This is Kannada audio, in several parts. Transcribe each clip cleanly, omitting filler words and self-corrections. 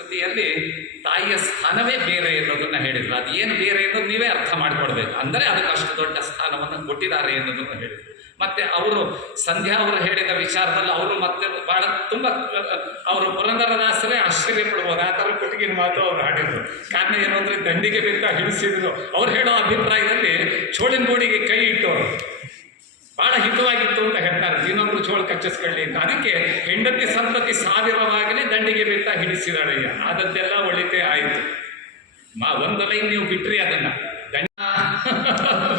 ಕೃತಿಯಲ್ಲಿ ತಾಯಿಯ ಸ್ಥಾನವೇ ಬೇರೆ ಎನ್ನುವುದನ್ನು ಹೇಳಿದ್ರು. ಅದು ಏನು ಬೇರೆ ಎನ್ನುವುದು ನೀವೇ ಅರ್ಥ ಮಾಡಿಕೊಡ್ಬೇಕು. ಅಂದರೆ ಅದಕ್ಕೆ ಅಷ್ಟು ದೊಡ್ಡ ಸ್ಥಾನವನ್ನು ಕೊಟ್ಟಿದ್ದಾರೆ ಎನ್ನುವುದನ್ನು ಹೇಳಿದರು. ಮತ್ತು ಅವರು ಸಂಧ್ಯಾ ಅವರು ಹೇಳಿದ ವಿಚಾರದಲ್ಲಿ ಅವರು ಮತ್ತೆ ಭಾಳ ತುಂಬ ಅವರು ಪುರಂದರದಾಸರೇ ಆಶ್ಚರ್ಯ ಪಡ್ಬೋದು. ಆ ಥರ ಕೊಟ್ಟಿಗಿನ ಮಾತು ಅವರು ಹಾಡಿದರು. ಕಾರಣ ಏನು ಅಂದರೆ ದಂಡಿಗೆ ಬಿದ್ದ ಹಿಡಿಸಿದ್ರು. ಅವ್ರು ಹೇಳೋ ಅಭಿಪ್ರಾಯದಲ್ಲಿ ಚೋಳಿನಗೋಡಿಗೆ ಕೈ ಇಟ್ಟವರು ಭಾಳ ಹಿತವಾಗಿತ್ತು ಅಂತ ಹೇಳ್ತಾರೆ. ಇನ್ನೊಬ್ರು ಚೋಳು ಕಚ್ಚಿಸ್ಕೊಳ್ಳಿ ಅಂತ. ಅದಕ್ಕೆ ಹೆಂಡತಿ ಸಂತತಿ ಸಾವಿರವಾಗಲಿ ದಂಡಿಗೆ ಬಿತ್ತ ಹಿಡಿಸಿದಾಳಯ್ಯ. ಆದದ್ದೆಲ್ಲ ಒಳಿತೇ ಆಯಿತು. ಒಂದು ಲೈನ್ ನೀವು ಬಿಟ್ರಿ ಅದನ್ನು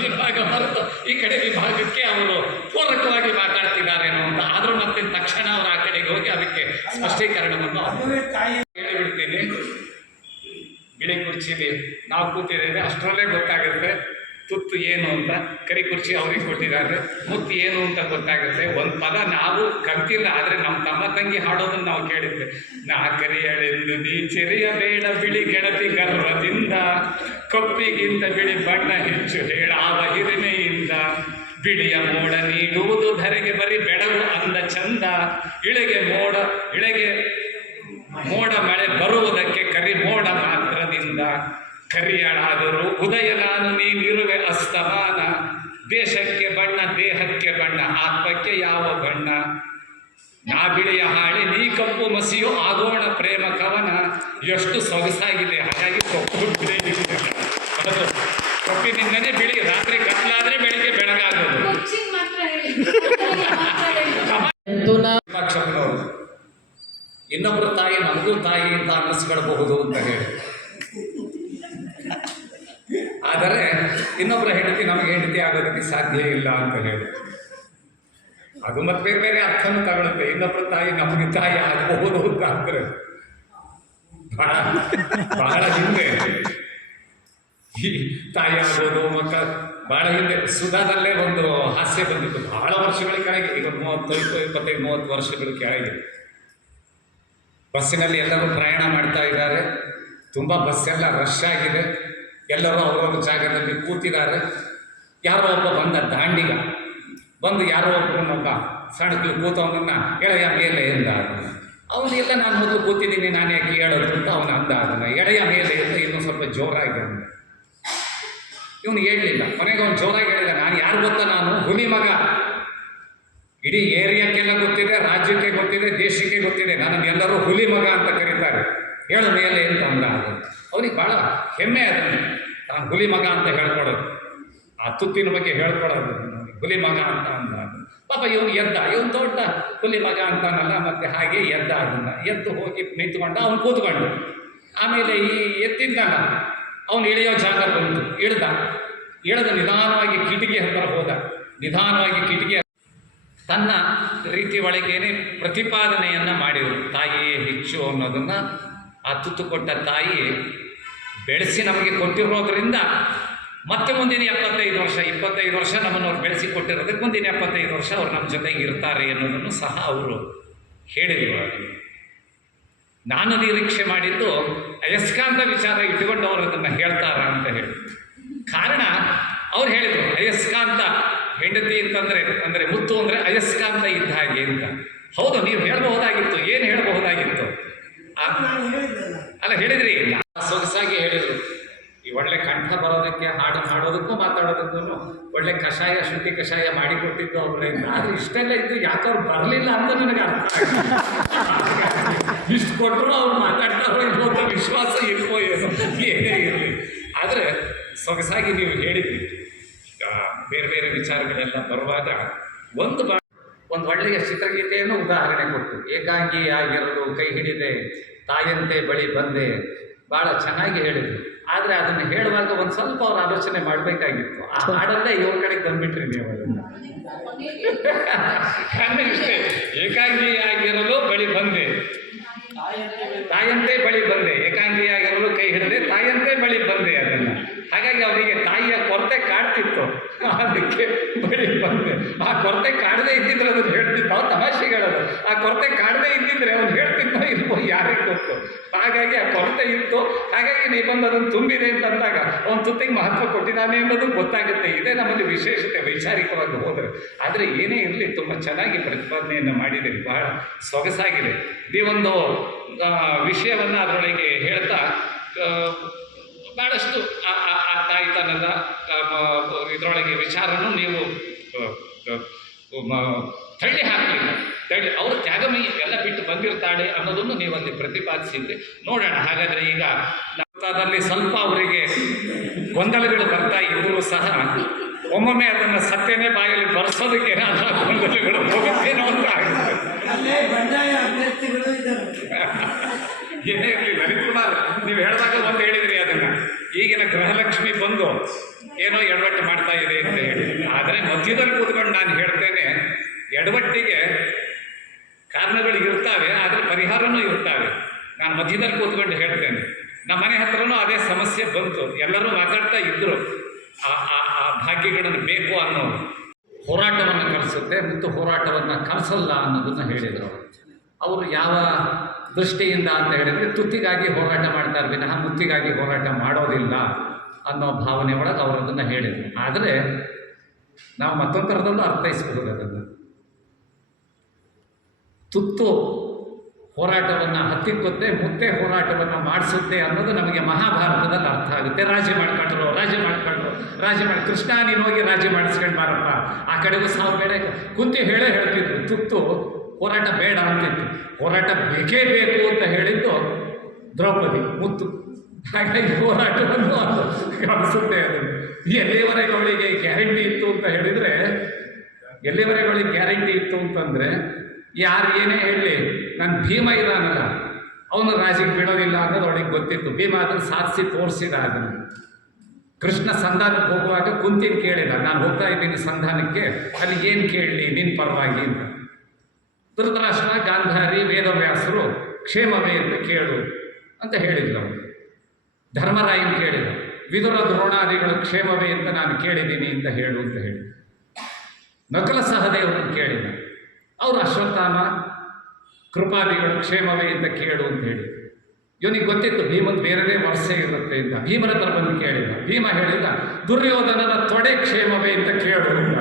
ವಿಭಾಗ ಹೊರತು ಈ ಕಡೆ ವಿಭಾಗಕ್ಕೆ ಅವರು ಪೂರಕವಾಗಿ ಮಾತಾಡ್ತಿದ್ದಾರೇನೋ ಅಂತ. ಆದರೂ ಮತ್ತೆ ತಕ್ಷಣ ಅವರು ಆ ಕಡೆಗೆ ಹೋಗಿ ಅದಕ್ಕೆ ಸ್ಪಷ್ಟೀಕರಣವನ್ನು ಹೇಳಿಬಿಡ್ತೀನಿ. ಬಿಳಿ ಕುರ್ಚಿಲಿ ನಾವು ಕೂತಿದ್ದೇವೆ, ಅಷ್ಟರಲ್ಲೇ ಗೊತ್ತಾಗುತ್ತೆ ತುತ್ತು ಏನು ಅಂತ. ಕರಿ ಕುರ್ಚಿ ಅವ್ರಿಗೆ ಕೊಟ್ಟಿದ್ದಾರೆ, ಮುತ್ತು ಏನು ಅಂತ ಗೊತ್ತಾಗುತ್ತೆ. ಒಂದು ಪದ ನಾವು ಕಲ್ತಿಲ್ಲ, ಆದರೆ ನಮ್ಮ ತಮ್ಮ ತಂಗಿ ಹಾಡೋದನ್ನು ನಾವು ಕೇಳಿದ್ವಿ. ನಾ ಕರಿಯಳೆಂದು ನೀ ಚೆರಿಯಬೇಡ ಬಿಳಿ ಗೆಳತಿ ಗರ್ವದಿಂದ, ಕಪ್ಪಿಗಿಂತ ಬಿಳಿ ಬಣ್ಣ ಹೆಚ್ಚು ಹೇಳಾವ ಹಿರಿಮೆಯಿಂದ, ಬಿಳಿಯ ಮೋಡ ನೀಡುವುದು ಧರೆಗೆ ಬರೀ ಬೆಳಗು ಅಂದ ಚಂದ, ಇಳೆಗೆ ಮೋಡ ಮಳೆ ಬರುವುದಕ್ಕೆ ಕರಿ ಮೋಡ ಮಾತ್ರದಿಂದ, ಕರಿಯಳಾದರೂ ಉದಯ ನಾನು ನೀನಿರುವೆ ಅಸ್ತಮಾನ, ದೇಶಕ್ಕೆ ಬಣ್ಣ ದೇಹಕ್ಕೆ ಬಣ್ಣ ಆತ್ಮಕ್ಕೆ ಯಾವ ಬಣ್ಣ, ನಾ ಬಿಳಿಯ ಹಾಳೆ ನೀ ಕಪ್ಪು ಮಸಿಯು ಆಗೋಣ ಪ್ರೇಮ ಕವನ. ಎಷ್ಟು ಸೊಗಸಾಗಿದೆ. ಹಾಗಾಗಿ ಕಪ್ಪಿನಿಂದನೇ ಬಿಳಿ, ರಾತ್ರಿ ಕತ್ಲಾದ್ರೆ ಬೆಳಿಗ್ಗೆ ಬೆಳಗಾಗೋದು. ಇನ್ನೊಬ್ಬರ ತಾಯಿ ನಮಗೂ ತಾಯಿ ಅಂತ ಅನ್ನಿಸ್ಕೊಳ್ಬಹುದು ಅಂತ ಹೇಳಿ, ಆದರೆ ಇನ್ನೊಬ್ಬರ ಹೆಂಡತಿ ನಮಗೆ ಹೆಂಡತಿ ಆಗೋದಕ್ಕೆ ಸಾಧ್ಯ ಇಲ್ಲ ಅಂತ ಹೇಳಿ ಅದು ಮತ್ತೆ ಬೇರೆ ಬೇರೆ ಅರ್ಥನೂ ತಗೊಳುತ್ತೆ. ಇನ್ನೊಬ್ಬರ ತಾಯಿ ನಮಗೆ ತಾಯಿ ಆಗಬಹುದು ಅಂತ ಅಂದರೆ ಬಹಳ ಹಿಂದೆ ಈ ತಾಯಿ ಆಗೋದು ಮಕ್ಕ ಬಹಳ ಹಿಂದೆ ಸುಧಾದಲ್ಲೇ ಒಂದು ಹಾಸ್ಯ ಬಂದಿತ್ತು. ಬಹಳ ವರ್ಷಗಳ ಕೆಳಗೆ, ಈಗ 25-30 ವರ್ಷಗಳ ಕೆಳಗೆ. ಬಸ್ಸಿನಲ್ಲಿ ಎಲ್ಲರೂ ಪ್ರಯಾಣ ಮಾಡ್ತಾ ಇದ್ದಾರೆ. ತುಂಬ ಬಸ್ಸೆಲ್ಲ ರಶ್ ಆಗಿದೆ. ಎಲ್ಲರೂ ಅವರವ್ರ ಜಾಗದಲ್ಲಿ ಕೂತಿದ್ದಾರೆ. ಯಾರೋ ಒಬ್ಬ ಬಂದ ದಾಂಡಿಗ ಬಂದು ಯಾರೋ ಒಬ್ಬರನ್ನೊಬ್ಬ ಸಣ್ಣಕ್ಲು ಕೂತವನನ್ನು ಎಳೆಯ ಮೇಲೆ ಎಂದ. ಅವನು ಎಲ್ಲ ನಾನು ಮೊದಲು ಕೂತಿದ್ದೀನಿ, ನಾನು ಯಾಕೆ ಹೇಳೋದು ಅಂತ ಅವನು ಅಂದ. ಅದನ್ನು ಎಳೆಯ ಮೇಲೆ ಅಂತ ಇನ್ನೂ ಸ್ವಲ್ಪ ಜೋರಾಗಿ ಅಂದ. ಇವನು ಹೇಳಲಿಲ್ಲ. ಕೊನೆಗೆ ಅವನು ಜೋರಾಗಿ ಹೇಳಿದ, ನಾನು ಯಾರು ಗೊತ್ತಾ, ನಾನು ಹುಲಿ ಮಗ. ಇಡೀ ಏರಿಯಾಕ್ಕೆಲ್ಲ ಗೊತ್ತಿದೆ, ರಾಜ್ಯಕ್ಕೆ ಗೊತ್ತಿದೆ, ದೇಶಕ್ಕೆ ಗೊತ್ತಿದೆ, ನನ್ನನ್ನು ಎಲ್ಲರೂ ಹುಲಿ ಮಗ ಅಂತ ಕರೀತಾರೆ, ಹೇಳ ಮೇಲೆ ಅಂತ ಅಂದ. ಅವನಿಗೆ ಭಾಳ ಹೆಮ್ಮೆ ಅದನ್ನು ನಾನು ಹುಲಿ ಮಗ ಅಂತ ಹೇಳ್ಕೊಡೋದು, ಆ ತುತ್ತಿನ ಬಗ್ಗೆ ಹೇಳ್ಕೊಡೋದು, ಹುಲಿ ಮಗ ಅಂತ ಅಂದ. ಪಾಪ ಇವನು ಎದ್ದ, ಇವನು ದೊಡ್ಡ ಹುಲಿ ಮಗ ಅಂತಾನಲ್ಲ, ಮತ್ತು ಹಾಗೆ ಎದ್ದ. ಅದನ್ನು ಎದ್ದು ಹೋಗಿ ನಿಂತ್ಕೊಂಡ, ಅವನು ಕೂತ್ಕೊಂಡು. ಆಮೇಲೆ ಈ ಎತ್ತಿದ್ದಲ್ಲ ಅವನು ಇಳಿಯೋ ಜಾಗ ಬಂತು, ಇಳಿದ ನಿಧಾನವಾಗಿ ಕಿಟಿಕಿ ಹತ್ತಿರ ಹೋದ. ನಿಧಾನವಾಗಿ ಕಿಟಿಕಿ ತನ್ನ ರೀತಿ ಒಳಗೇನೆ ಪ್ರತಿಪಾದನೆಯನ್ನು ಮಾಡಿದರು. ತಾಯಿಯೇ ಹೆಚ್ಚು ಅನ್ನೋದನ್ನು ಆ ತುತ್ತು ಕೊಟ್ಟ ತಾಯಿ ಬೆಳೆಸಿ ನಮಗೆ ಕೊಟ್ಟಿರೋದ್ರಿಂದ ಮತ್ತೆ ಮುಂದಿನ 25 ವರ್ಷ ನಮ್ಮನ್ನು ಅವ್ರು ಬೆಳೆಸಿ ಕೊಟ್ಟಿರೋದಕ್ಕೆ ಮುಂದಿನ 75 ವರ್ಷ ಅವ್ರು ನಮ್ಮ ಜೊತೆಗೆ ಇರ್ತಾರೆ ಅನ್ನೋದನ್ನು ಸಹ ಅವರು ಹೇಳಿದರು. ನಾನು ನಿರೀಕ್ಷೆ ಮಾಡಿದ್ದು ಅಯಸ್ಕಾಂತ ವಿಚಾರ ಇಟ್ಟುಕೊಂಡು ಅವರು ಅದನ್ನು ಹೇಳ್ತಾರ ಅಂತ ಹೇಳಿ. ಕಾರಣ ಅವ್ರು ಹೇಳಿದರು, ಅಯಸ್ಕಾಂತ ಹೆಂಡತಿ ಅಂದರೆ ಮುತ್ತು ಅಂದರೆ ಅಯಸ್ಕಾಂತ ಇದ್ದ ಹಾಗೆ ಅಂತ. ಹೌದು, ನೀವು ಹೇಳಬಹುದಾಗಿತ್ತು. ಏನು ಹೇಳಬಹುದಾಗಿತ್ತು? ಅಲ್ಲ, ಹೇಳಿದ್ರಿ, ಸೊಗಸಾಗಿ ಹೇಳಿದರು. ಈ ಒಳ್ಳೆ ಕಂಠ ಬರೋದಕ್ಕೆ, ಹಾಡೋದಕ್ಕೂ ಮಾತಾಡೋದಕ್ಕೂ ಒಳ್ಳೆ ಕಷಾಯ, ಶುಂಠಿ ಕಷಾಯ ಮಾಡಿಕೊಟ್ಟಿದ್ದು ಅವರಿಂದ. ಆದರೆ ಇಷ್ಟೆಲ್ಲ ಇದ್ದು ಯಾಕೆ ಅವ್ರು ಬರಲಿಲ್ಲ ಅಂತ ನನಗೆ ಅರ್ಥ ಆಗಿದೆ. ಇಷ್ಟು ಕೊಟ್ಟರು ಅವ್ರು ಮಾತಾಡ್ತಾರೋ ಇಲ್ವೋ ಅಂತ ವಿಶ್ವಾಸ ಇಲ್ವೋ ಏನೋ, ಏನೇ ಇರಲಿ. ಆದರೆ ಸೊಗಸಾಗಿ ನೀವು ಹೇಳಿದ್ರಿ. ಬೇರೆ ಬೇರೆ ವಿಚಾರಗಳೆಲ್ಲ ಬರುವಾಗ ಒಂದು ಒಳ್ಳೆಯ ಚಿತ್ರಗೀತೆಯನ್ನು ಉದಾಹರಣೆ ಕೊಟ್ಟು, ಏಕಾಂಗಿ ಆಗಿರಲು ಕೈ ಹಿಡಿದೆ ತಾಯಂತೆ ಬಳಿ ಬಂದೆ, ಭಾಳ ಚೆನ್ನಾಗಿ ಹೇಳಿದ್ರು. ಆದರೆ ಅದನ್ನು ಹೇಳುವಾಗ ಒಂದು ಸ್ವಲ್ಪ ಅವ್ರು ಆಲೋಚನೆ ಮಾಡಬೇಕಾಗಿತ್ತು. ಆ ಹಾಡಲ್ಲೇ ಇವ್ರ ಕಡೆಗೆ ಬಂದುಬಿಟ್ರಿ ನೀವು ಅದನ್ನು. ಇಷ್ಟೇ, ಏಕಾಂಗಿಯಾಗಿರಲು ಬಳಿ ಬಂದೆ, ತಾಯಂತೆ ಬಳಿ ಬಂದೆ, ಏಕಾಂಗಿಯಾಗಿರಲು ಕೈ ಹಿಡಿದೆ ತಾಯಂತೆ ಬಳಿ ಬಂದೆ. ಅದನ್ನು ಹಾಗಾಗಿ ಅವರಿಗೆ ತಾಯಿಯ ಕೊರತೆ ಕಾಡ್ತಿತ್ತು, ಅದಕ್ಕೆ ಬಳಿ ಬಂದೆ. ಆ ಕೊರತೆ ಕಾಡದೇ ಇದ್ದಿದ್ರೆ ಅದನ್ನು ಹೇಳ್ತಿತ್ತು. ಅವ್ರು ತಮಾಷೆಗಳದು. ಆ ಕೊರತೆ ಕಾಡದೇ ಇದ್ದಿದ್ರೆ ಅವ್ನು ಹೇಳ್ತಿದ್ದೋ ಇಲ್ವೋ ಯಾರಿಗೆ ಗೊತ್ತು. ಹಾಗಾಗಿ ಆ ಕೊರತೆ ಇತ್ತು, ಹಾಗಾಗಿ ನೀವು ಬಂದು ಅದನ್ನು ತುಂಬಿದೆ ಅಂತಂದಾಗ ಅವನು ತುತ್ತಿಗೆ ಮಹತ್ವ ಕೊಟ್ಟಿದ್ದಾನೆ ಅನ್ನೋದು ಗೊತ್ತಾಗುತ್ತೆ. ಇದೇ ನಮ್ಮಲ್ಲಿ ವಿಶೇಷತೆ ವೈಚಾರಿಕವಾಗಿ ಹೋದರೆ. ಆದರೆ ಏನೇ ಇರಲಿ, ತುಂಬ ಚೆನ್ನಾಗಿ ಪ್ರತಿಪಾದನೆಯನ್ನು ಮಾಡಿದೆ, ಬಹಳ ಸೊಗಸಾಗಿದೆ. ನೀವೊಂದು ವಿಷಯವನ್ನು ಅದರೊಳಗೆ ಹೇಳ್ತಾ ಭಾಳಷ್ಟು ಆ ತಾಯ್ತನದ ಇದರೊಳಗೆ ವಿಚಾರನೂ ನೀವು ತಳ್ಳಿ ಹಾಕಲಿಲ್ಲ. ಅವರು ತ್ಯಾಗಮಯಿ ಎಲ್ಲ ಬಿಟ್ಟು ಬಂದಿರ್ತಾಳೆ ಅನ್ನೋದನ್ನು ನೀವು ಅಲ್ಲಿ ಪ್ರತಿಪಾದಿಸಿದ್ರಿ. ನೋಡೋಣ ಹಾಗಾದರೆ ಈಗ ನಮ್ಮದಲ್ಲಿ ಸ್ವಲ್ಪ ಅವರಿಗೆ ಗೊಂದಲಗಳು ಬರ್ತಾ ಇದ್ದರೂ ಸಹ ಒಮ್ಮೊಮ್ಮೆ ಅದನ್ನು ಸತ್ಯನೇ ಬಾಯಲ್ಲಿ ಬರ್ಸೋದಕ್ಕೆ ಗೊಂದಲಗಳು ಹೋಗುತ್ತೇನೋ ಅಂತ ಆಗುತ್ತೆ. ಏನೇ ಇರಲಿ ಲಲಿತ್ ಕುಮಾರ್, ನೀವು ಹೇಳಿದಾಗ ಒಂದು ಹೇಳಿದ್ರಿ ಅದನ್ನು, ಈಗಿನ ಗೃಹಲಕ್ಷ್ಮಿ ಬಂದು ಏನೋ ಎಡವಟ್ಟು ಮಾಡ್ತಾ ಇದೆ ಅಂತ ಹೇಳಿ. ಆದರೆ ಮಧ್ಯದಲ್ಲಿ ಕೂತ್ಕೊಂಡು ನಾನು ಹೇಳ್ತೇನೆ, ಎಡವಟ್ಟಿಗೆ ಕಾರಣಗಳು ಇರ್ತಾವೆ, ಆದರೆ ಪರಿಹಾರನೂ ಇರ್ತಾವೆ. ನಾನು ಮಧ್ಯದಲ್ಲಿ ಕೂತ್ಕೊಂಡು ಹೇಳ್ತೇನೆ, ನಮ್ಮ ಮನೆ ಹತ್ರನೂ ಅದೇ ಸಮಸ್ಯೆ ಬಂತು. ಎಲ್ಲರೂ ಮಾತಾಡ್ತಾ ಇದ್ದರು, ಆ ಭಾಗ್ಯಗಳನ್ನು ಬೇಕು ಅನ್ನೋ ಹೋರಾಟವನ್ನು ಕಲಿಸುತ್ತೆ ಮತ್ತು ಹೋರಾಟವನ್ನು ಕಲಿಸಲ್ಲ ಅನ್ನೋದನ್ನು ಹೇಳಿದರು. ಅವರು ಯಾವ ದೃಷ್ಟಿಯಿಂದ ಅಂತ ಹೇಳಿದರೆ, ತುತ್ತಿಗಾಗಿ ಹೋರಾಟ ಮಾಡ್ತಾರೆ ವಿನಃ ಮುತ್ತಿಗಾಗಿ ಹೋರಾಟ ಮಾಡೋದಿಲ್ಲ ಅನ್ನೋ ಭಾವನೆ ಒಳಗೆ ಅವರು ಅದನ್ನು ಹೇಳಿದರು. ಆದರೆ ನಾವು ಮತ್ತೊಂದು ಥರದಲ್ಲೂ ಅರ್ಥೈಸ್ಬೋದು ಅದನ್ನು. ತುತ್ತು ಹೋರಾಟವನ್ನು ಹತ್ತಿಕ್ಕುತ್ತೆ, ಮುತ್ತೆ ಹೋರಾಟವನ್ನು ಮಾಡಿಸುತ್ತೆ ಅನ್ನೋದು ನಮಗೆ ಮಹಾಭಾರತದಲ್ಲಿ ಅರ್ಥ ಆಗುತ್ತೆ. ರಾಜಿ ಮಾಡಿ ಕೃಷ್ಣ ನೀನು ಹೋಗಿ ರಾಜಿ ಮಾಡಿಸ್ಕೊಂಡು ಬಾರಪ್ಪ, ಆ ಕಡೆಗೂ ಸಾವು ಬೇಡ ಕುಂತಿ ಹೇಳ್ತಿದ್ರು. ತುತ್ತು ಹೋರಾಟ ಬೇಡ ಅಂತಿತ್ತು, ಹೋರಾಟ ಬೇಕೇ ಬೇಕು ಅಂತ ಹೇಳಿದ್ದು ದ್ರೌಪದಿ ಮುತ್ತು. ಹಾಗಾಗಿ ಹೋರಾಟವನ್ನು ಅದು ಕಾಣಿಸುತ್ತೆ. ಅದು ಎಲ್ಲಿವರೆಗೆ ಅವಳಿಗೆ ಗ್ಯಾರಂಟಿ ಇತ್ತು ಅಂತ ಹೇಳಿದರೆ, ಎಲ್ಲಿವರೆಗೆ ಅವಳಿಗೆ ಗ್ಯಾರಂಟಿ ಇತ್ತು ಅಂತಂದರೆ, ಯಾರು ಏನೇ ಹೇಳಲಿ ನಾನು ಭೀಮ ಇದ್ದಾನಲ್ಲ ಅವನು ರಾಜಿಗೆ ಬಿಡೋದಿಲ್ಲ ಅನ್ನೋದು ಅವಳಿಗೆ ಗೊತ್ತಿತ್ತು. ಭೀಮ ಅದನ್ನು ಸಾಧಿಸಿ ತೋರಿಸಿದ. ಅದನ್ನು ಕೃಷ್ಣ ಸಂಧಾನಕ್ಕೆ ಹೋಗುವಾಗ ಕುಂತಿನ ಕೇಳಿದ, ನಾನು ಹೋಗ್ತಾ ಇದ್ದೀನಿ ಸಂಧಾನಕ್ಕೆ, ಅಲ್ಲಿ ಏನು ಕೇಳಲಿ ನಿನ್ನ ಪರವಾಗಿ ಅಂತ. ಧೃತರಾಷ್ಟ್ರ, ಗಾಂಧಾರಿ, ವೇದವ್ಯಾಸರು ಕ್ಷೇಮವೇ ಅಂತ ಕೇಳು ಅಂತ ಹೇಳಿದ್ಲು ಅವನು. ಧರ್ಮರಾಯನ್ ಕೇಳಿದ, ವಿದುರ ದ್ರೋಣಾದಿಗಳು ಕ್ಷೇಮವೇ ಅಂತ ನಾನು ಕೇಳಿದ್ದೀನಿ ಅಂತ ಹೇಳು ಅಂತ ಹೇಳಿ. ನಕಲ ಸಹದೇವರನ್ನು ಕೇಳಿದ, ಅವರು ಅಶ್ವತ್ಥಾಮ ಕೃಪಾದಿಗಳು ಕ್ಷೇಮವೇ ಅಂತ ಕೇಳು ಅಂತ ಹೇಳಿ. ಇವನಿಗೆ ಗೊತ್ತಿತ್ತು ಭೀಮನ್ ಬೇರೆದೇ ವರ್ಷ ಇರುತ್ತೆ ಅಂತ. ಭೀಮನ ಹತ್ರ ಬಂದು ಕೇಳಿದ. ಭೀಮ ಹೇಳಿದ, ದುರ್ಯೋಧನನ ತೊಡೆ ಕ್ಷೇಮವೇ ಅಂತ ಕೇಳು ಅಂತ.